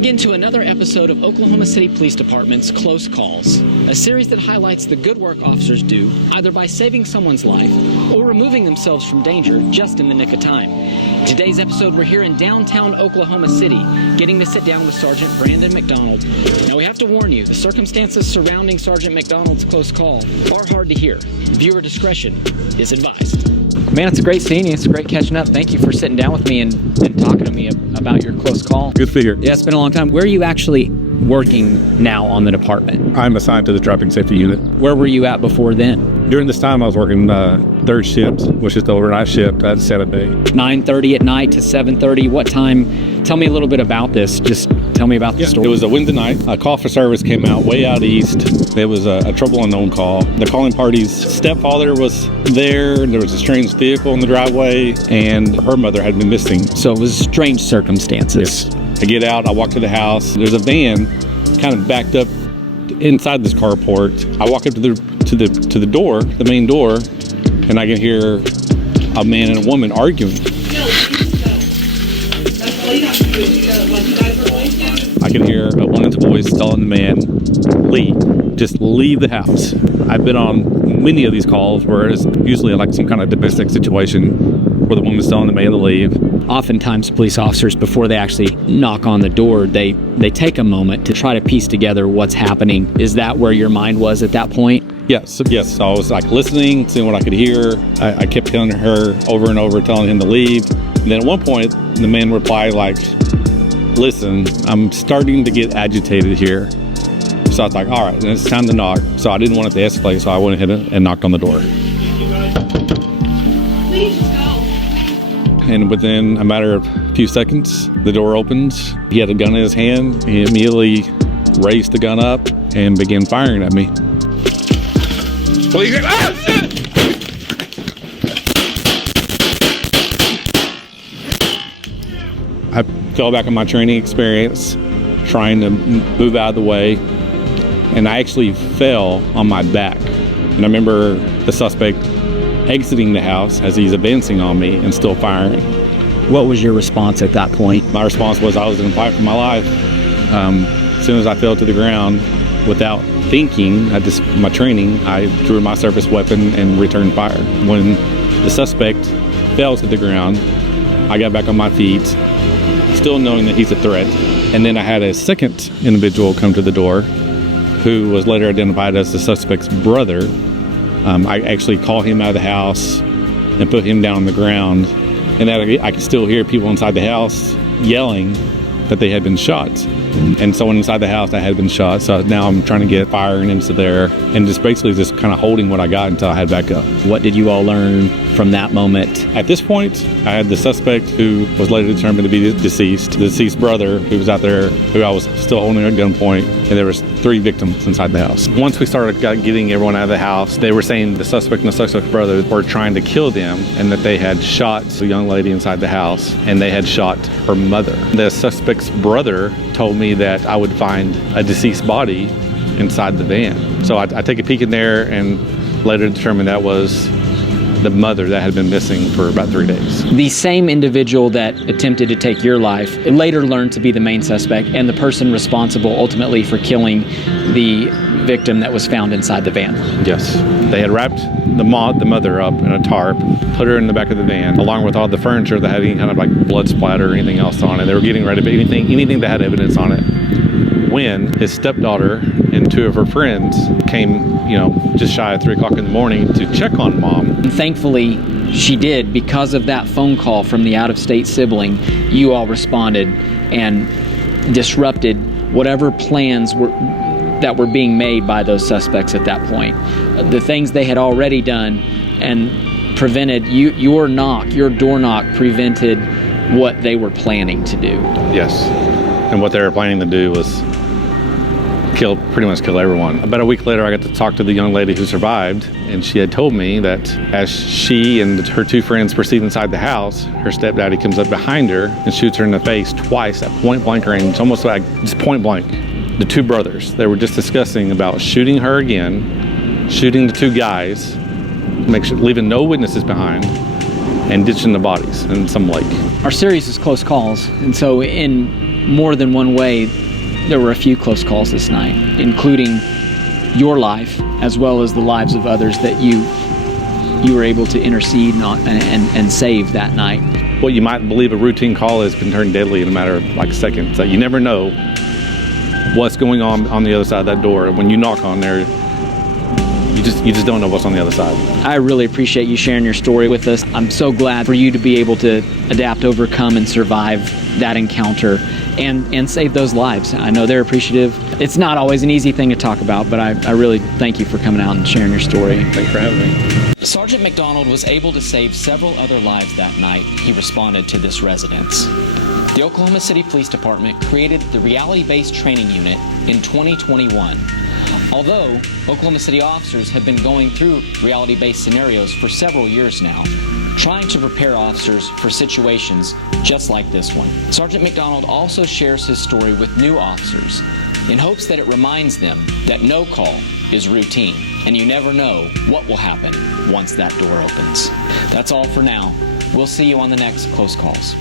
again to another episode of Oklahoma City Police Department's Close Calls, a series that highlights the good work officers do either by saving someone's life or removing themselves from danger just in the nick of time. In today's episode, we're here in downtown Oklahoma City, getting to sit down with Sergeant Brandon McDonald. Now, we have to warn you, the circumstances surrounding Sergeant McDonald's close call are hard to hear. Viewer discretion is advised. Man, it's great seeing you. It's great catching up. Thank you for sitting down with me and talking to me about your close call. Good figure. Yeah, it's been a long time. Where are you actually working now on the department? I'm assigned to the traffic safety unit. Where were you at before then? During this time, I was working third shift, which is the overnight shift at 7 day. 9:30 at night to 7:30. What time? Tell me a little bit about this. Just tell me about the story. It was a Wednesday night. A call for service came out way out east. There was a trouble unknown call. The calling party's stepfather was there. There was a strange vehicle in the driveway, and her mother had been missing. So it was strange circumstances. Yes. I get out. I walk to the house. There's a van kind of backed up inside this carport. I walk up to the door, the main door, and I can hear a man and a woman arguing. I can hear a woman's voice telling the man, leave, just leave the house. I've been on many of these calls where it's usually like some kind of domestic situation where the woman's telling the man to leave. Oftentimes police officers, before they actually knock on the door, they take a moment to try to piece together what's happening. Is that where your mind was at that point? Yes. I was like listening, seeing what I could hear. I kept telling her over and over, telling him to leave. And then at one point, the man replied like, listen, I'm starting to get agitated here. So I was like, all right, it's time to knock. So I didn't want it to escalate, so I went ahead and knocked on the door. And within a matter of a few seconds, the door opens. He had a gun in his hand. He immediately raised the gun up and began firing at me. Police! I fell back on my training experience, trying to move out of the way, and I actually fell on my back. And I remember the suspect exiting the house as he's advancing on me and still firing. What was your response at that point? My response was I was going to fight for my life. As soon as I fell to the ground, without thinking, my training, I drew my service weapon and returned fire. When the suspect fell to the ground, I got back on my feet, still knowing that he's a threat. And then I had a second individual come to the door who was later identified as the suspect's brother. I actually called him out of the house and put him down on the ground. And I could still hear people inside the house yelling that they had been shot. And someone inside the house that had been shot. So now I'm trying to get firing into there and just basically just kind of holding what I got until I had back up. What did you all learn from that moment? At this point, I had the suspect who was later determined to be deceased, the deceased brother who was out there, who I was still holding at gunpoint, and there was 3 victims inside the house. Once we started getting everyone out of the house, they were saying the suspect and the suspect's brother were trying to kill them and that they had shot the young lady inside the house and they had shot her mother. The suspect's brother told me that I would find a deceased body inside the van. So I take a peek in there and later determined that was the mother that had been missing for about 3 days. The same individual that attempted to take your life later learned to be the main suspect and the person responsible ultimately for killing the victim that was found inside the van. Yes. They had wrapped the mother up in a tarp, put her in the back of the van, along with all the furniture that had any kind of like blood splatter or anything else on it. They were getting ready to anything that had evidence on it. When his stepdaughter and 2 of her friends came, just shy of 3 o'clock in the morning to check on Mom. And thankfully, she did. Because of that phone call from the out-of-state sibling, you all responded and disrupted whatever plans that were being made by those suspects at that point. The things they had already done and prevented your door knock prevented what they were planning to do. Yes. And what they were planning to do was pretty much kill everyone. About a week later, I got to talk to the young lady who survived, and she had told me that as she and her 2 friends proceed inside the house, her stepdaddy comes up behind her and shoots her in the face twice at point blank range, almost like just point blank. The 2 brothers, they were just discussing about shooting her again, shooting the 2 guys, leaving no witnesses behind, and ditching the bodies in some lake. Our series is close calls, and so in more than one way, there were a few close calls this night, including your life as well as the lives of others that you were able to intercede and save that night. What you might believe a routine call is can turn deadly in a matter of like seconds. So you never know what's going on the other side of that door. And when you knock on there, you just don't know what's on the other side. I really appreciate you sharing your story with us. I'm so glad for you to be able to adapt, overcome, and survive that encounter and save those lives. I know they're appreciative. It's not always an easy thing to talk about, but I really thank you for coming out and sharing your story. Thanks for having me. Sergeant McDonald was able to save several other lives that night he responded to this residence. The Oklahoma City Police Department created the Reality-Based Training Unit in 2021. Although Oklahoma City officers have been going through reality-based scenarios for several years now, trying to prepare officers for situations just like this one. Sergeant McDonald also shares his story with new officers in hopes that it reminds them that no call is routine, and you never know what will happen once that door opens. That's all for now. We'll see you on the next Close Calls.